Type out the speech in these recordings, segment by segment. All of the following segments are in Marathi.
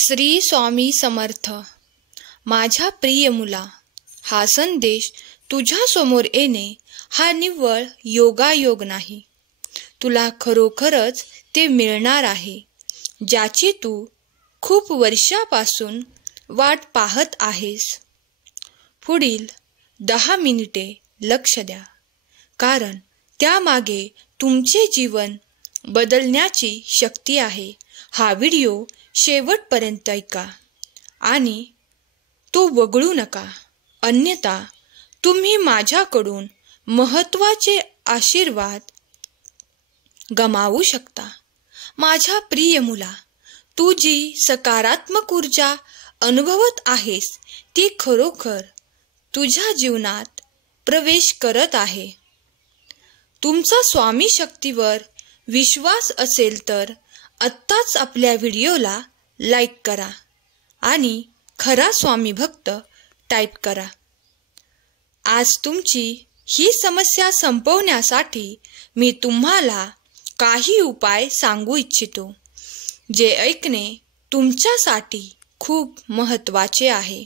श्री स्वामी समर्थ. माझ्या प्रिय मुला, हा संदेश तुझ्या समोर येणे हा निव्वळ योगायोग नाही. तुला खरोखरच ते मिळणार आहे ज्याची तू खूप वर्षापासून वाट पाहत आहेस. पुढील 10 मिनिटे लक्ष द्या, कारण त्यामागे तुमचे जीवन बदलण्याची शक्ती आहे. हा व्हिडिओ शेवटपर्यंत ऐका आणि तो वगळू नका, अन्यथा तुम्ही माझ्याकडून महत्त्वाचे आशीर्वाद गमावू शकता. माझ्या प्रिय मुला, तू जी सकारात्मक ऊर्जा अनुभवत आहेस ती खरोखर तुझ्या जीवनात प्रवेश करत आहे. तुमचा स्वामी शक्तीवर विश्वास असेल तर आत्ताच आपल्या व्हिडिओला लाईक करा आणि खरा स्वामी भक्त टाईप करा. आज तुमची ही समस्या संपवण्यासाठी मी तुम्हाला काही उपाय सांगू इच्छितो, जे ऐकणे तुमच्यासाठी खूप महत्त्वाचे आहे.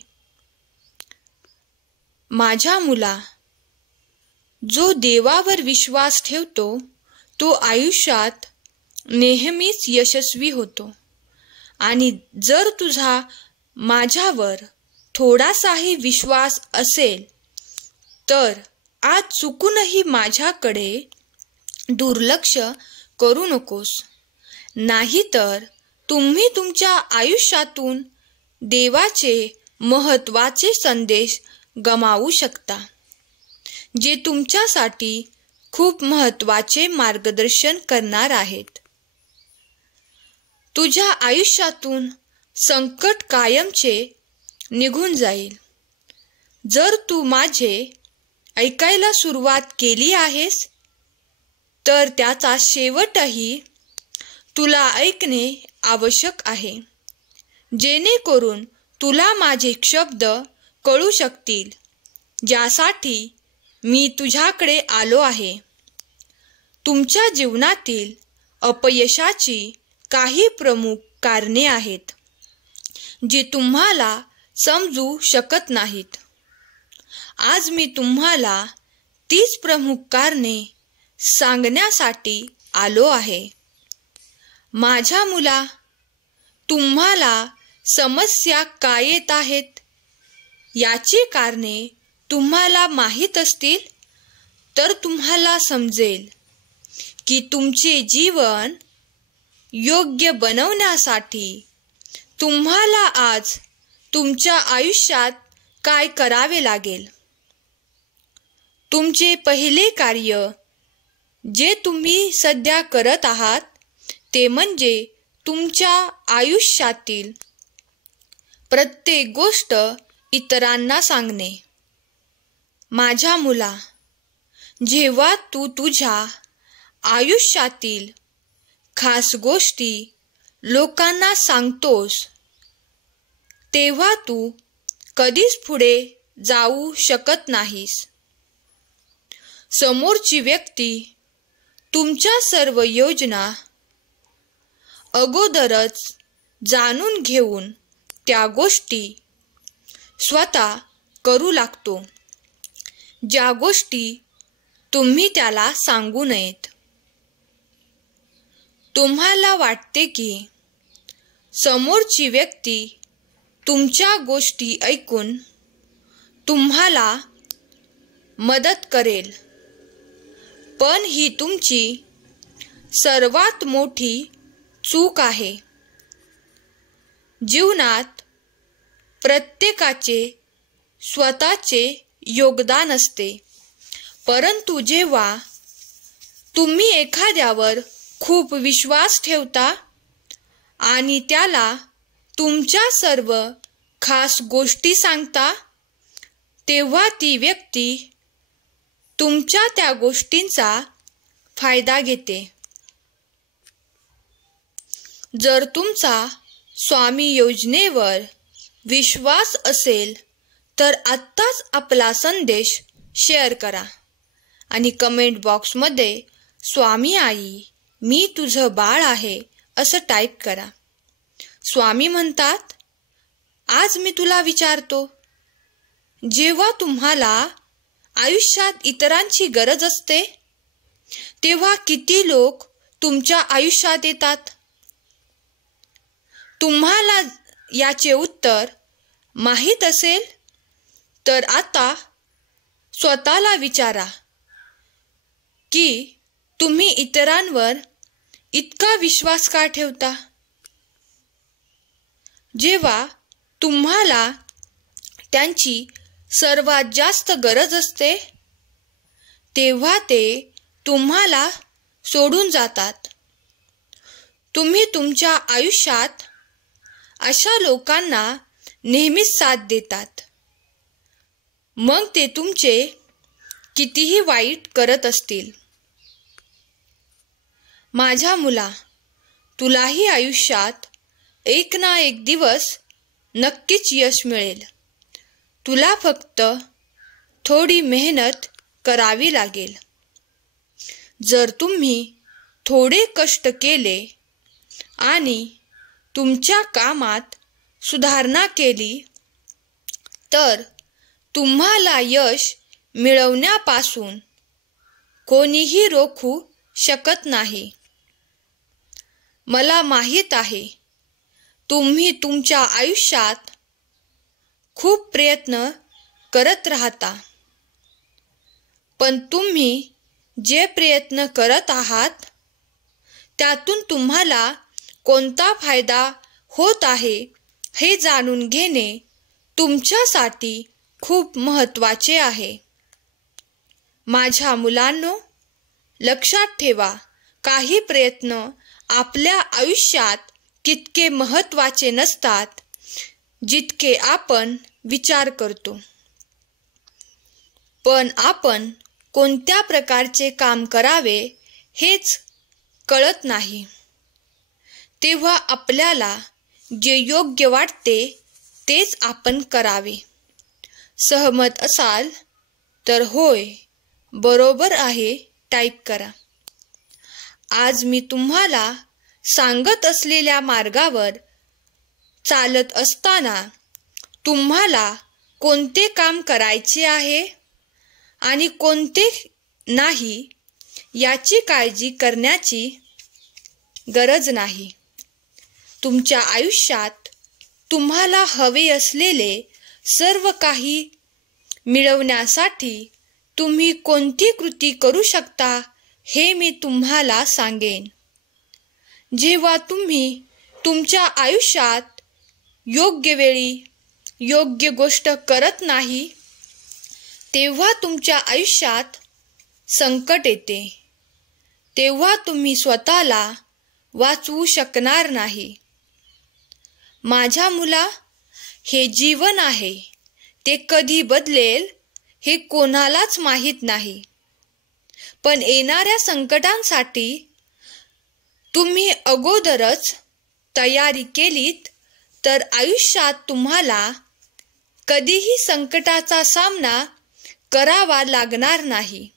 माझ्या मुला, जो देवावर विश्वास ठेवतो तो आयुष्यात नेहमीच यशस्वी होतो. आणि जर तुझा माझ्यावर थोडासाही विश्वास असेल तर आज चुकूनही माझ्याकडे दुर्लक्ष करू नकोस, नाहीतर तुम्ही तुमच्या आयुष्यातून देवाचे महत्त्वाचे संदेश गमावू शकता, जे तुमच्यासाठी खूप महत्त्वाचे मार्गदर्शन करणार आहेत. तुझ्या आयुष्यातून संकट कायमचे निघून जाईल जर तू माझे ऐकायला सुरुवात केली आहेस, तर त्याचा शेवटही तुला ऐकणे आवश्यक आहे, जेणेकरून तुला माझे शब्द कळू शकतील, ज्यासाठी मी तुझ्याकडे आलो आहे. तुमच्या जीवनातील अपयशाची काही प्रमुख कारणे आहेत जी तुम्हाला समजू शकत नाहीत. आज मी तुम्हाला तीच प्रमुख कारणे सांगण्यासाठी आलो आहे. माझ्या मुला, तुम्हाला समस्या का येत आहेत याची कारणे तुम्हाला माहीत असतील तर तुम्हाला समजेल की तुमचे जीवन योग्य बनवण्यासाठी तुम्हाला आज तुमच्या आयुष्यात काय करावे लागेल. तुमचे पहिले कार्य जे तुम्ही सध्या करत आहात ते म्हणजे तुमच्या आयुष्यातील प्रत्येक गोष्ट इतरांना सांगणे. माझ्या मुला, जेव्हा तू तुझ्या आयुष्यातील खास गोष्टी लोकांना सांगतोस तेव्हा तू कधीच पुढे जाऊ शकत नाहीस. समोरची व्यक्ती तुमच्या सर्व योजना अगोदरच जाणून घेऊन त्या गोष्टी स्वतः करू लागतो, ज्या गोष्टी तुम्ही त्याला सांगू नयेत. तुम्हाला वाटते की समोरची व्यक्ती तुमच्या गोष्टी ऐकून तुम्हाला मदत करेल, पण ही तुमची सर्वात मोठी चूक आहे. जीवनात प्रत्येकाचे स्वतःचे योगदान असते, परंतु जेव्हा तुम्ही एखाद्यावर खूप विश्वास ठेवता आणि त्याला तुमच्या सर्व खास गोष्टी सांगता, तेव्हा ती व्यक्ती तुमच्या त्या गोष्टींचा फायदा घेते. जर तुमचा स्वामी योजनेवर विश्वास असेल तर आत्ताच आपला संदेश शेअर करा आणि कमेंट बॉक्समध्ये स्वामी आई, मी तुझं बाळ आहे असं टाईप करा. स्वामी म्हणतात, आज मी तुला विचारतो, जेव्हा तुम्हाला आयुष्यात इतरांची गरज असते तेव्हा किती लोक तुमच्या आयुष्यात येतात? तुम्हाला याचे उत्तर माहीत असेल तर आता स्वतःला विचारा की तुम्ही इतरांवर इतका विश्वास का ठेवता? जेव्हा तुम्हाला त्यांची सर्वात जास्त गरज असते तेव्हा ते तुम्हाला सोडून जातात. तुम्ही तुमच्या आयुष्यात अशा लोकांना नेहमीच साथ देतात, मग ते तुमचे कितीही वाईट करत असतील. माझ्या मुला, तुलाही आयुष्यात एक ना एक दिवस नक्कीच यश मिळेल. तुला फक्त थोडी मेहनत करावी लागेल. जर तुम्ही थोडे कष्ट केले आणि तुमच्या कामात सुधारणा केली तर तुम्हाला यश मिळवण्यापासून कोणीही रोखू शकत नाही. मला माहीत आहे, तुम्ही तुमच्या आयुष्यात खूप प्रयत्न करत राहता, पण तुम्ही जे प्रयत्न करत आहात त्यातून तुम्हाला कोणता फायदा होत आहे हे जाणून घेणे तुमच्यासाठी खूप महत्त्वाचे आहे. माझ्या मुलांनो, लक्षात ठेवा, काही प्रयत्न आपल्या आयुष्यात तितके महत्त्वाचे नसतात जितके आपण विचार करतो. पण आपण कोणत्या प्रकारचे काम करावे हेच कळत नाही. तेव्हा आपल्याला जे योग्य वाटते तेच आपण करावे. सहमत असाल तर होय, बरोबर आहे टाईप करा. आज मी तुम्हाला सांगत असलेल्या मार्गावर चालत असताना तुम्हाला कोणते काम करायचे आहे आणि कोणते नाही याची काळजी करण्याची गरज नाही. तुमच्या आयुष्यात तुम्हाला हवे असलेले सर्व काही मिळवण्यासाठी तुम्ही कोणती कृती करू शकता हे मी तुम्हाला सांगेन. जेव्हा तुम्ही तुमच्या आयुष्यात योग्य वेळी योग्य गोष्ट करत नाही तेव्हा तुमच्या आयुष्यात संकट येते. तेव्हा तुम्ही स्वतःला वाचवू शकणार नाही. माझ्या मुला, हे जीवन आहे, ते कधी बदलेल हे कोणालाच माहीत नाही. पण येणाऱ्या संकटांसाठी तुम्ही अगोदरच तयारी केलीत तर आयुष्यात तुम्हाला कधीही संकटाचा सामना करावा लागणार नाही.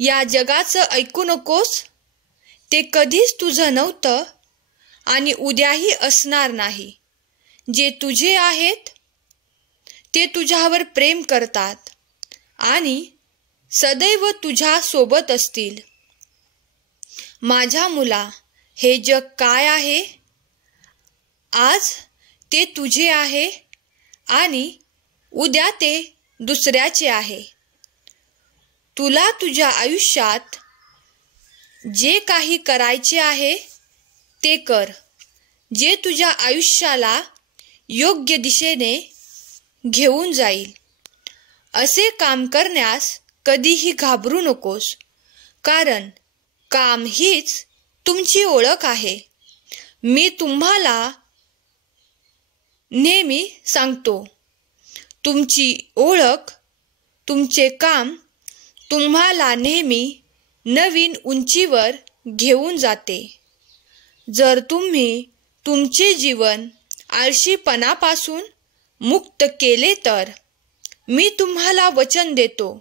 या जगाचं ऐकू नकोस, ते कधीच तुझं नव्हतं आणि उद्याही असणार नाही. जे तुझे आहेत ते तुझ्यावर प्रेम करतात आणि सदैव तुझ्या सोबत असतील. माझ्या मुला, हे जग काय आहे? आज ते तुझे आहे आणि उद्या ते दुसऱ्याचे आहे. तुला तुझ्या आयुष्यात जे काही करायचे आहे ते कर, जे तुझ्या आयुष्याला योग्य दिशेने घेऊन जाईल. असे काम करण्यास कधीही घाबरू नकोस, कारण काम हीच तुमची ओळख आहे. मी तुम्हाला नेहमी सांगतो, तुमची ओळख, तुमचे काम तुम्हाला नेहमी नवीन उंचीवर घेऊन जाते. जर तुम्ही तुमचे जीवन आळशीपणापासून मुक्त केले तर मी तुम्हाला वचन देतो,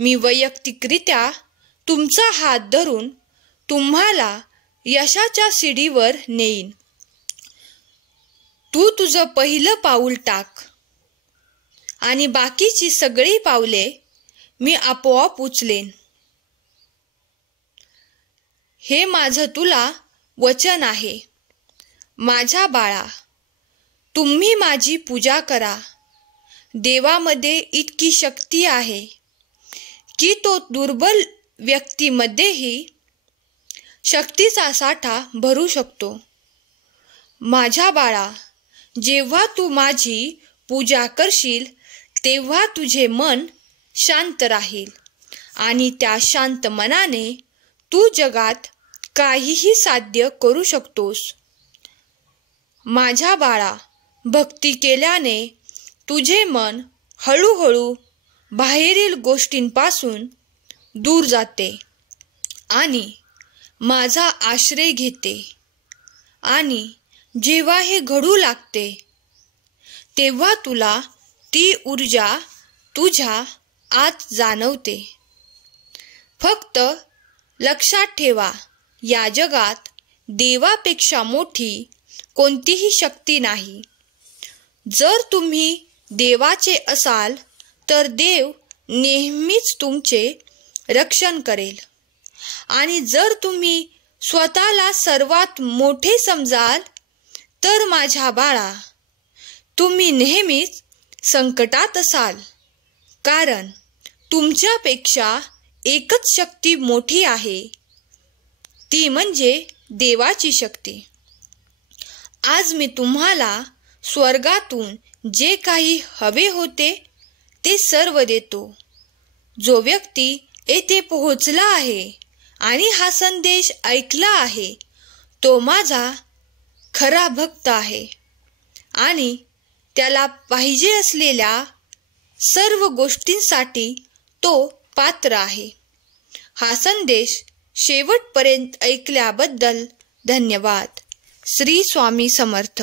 मी वैयक्तिकरित्या तुमचा हात धरून तुम्हाला यशाच्या शिडीवर नेईन. तू तुझं पहिलं पाऊल टाक आणि बाकीची सगळी पावले मी आपोआप उचलेन. हे माझं तुला वचन आहे. माझ्या बाळा, तुम्ही माझी पूजा करा. देवामध्ये इतकी शक्ती आहे की तो दुर्बल व्यक्तीमध्येही शक्तीचा साठा भरू शकतो. माझ्या बाळा, जेव्हा तू माझी पूजा करशील तेव्हा तुझे मन शांत राहील आणि त्या शांत मनाने तू जगात काहीही साध्य करू शकतोस. माझ्या बाळा, भक्ती केल्याने तुझे मन हळूहळू बाहेरील गोष्टींपासून दूर जाते आणि माझा आश्रय घेते. आणि जेव्हा हे घडू लागते तेव्हा तुला ती ऊर्जा तुझ्या आत जाणवते. फक्त लक्षात ठेवा, या जगात देवापेक्षा मोठी कोणतीही शक्ती नाही. जर तुम्ही देवाचे असाल तर देव नेहमीच तुमचे रक्षण करेल. आणि जर तुम्ही स्वतःला सर्वात मोठे समजाल तर माझ्या बाळा, तुम्ही नेहमीच संकटात असाल. कारण तुमच्यापेक्षा एकच शक्ती मोठी आहे, ती म्हणजे देवाची शक्ती. आज मी तुम्हाला स्वर्गातून जे काही हवे होते ते सर्व देतो. जो व्यक्ती येथे पोहोचला आहे आणि हा संदेश ऐकला आहे तो माझा खरा भक्त आहे आणि त्याला पाहिजे असलेल्या सर्व गोष्टींसाठी तो पात्र आहे. हा संदेश शेवटपर्यंत ऐकल्याबद्दल धन्यवाद. श्री स्वामी समर्थ.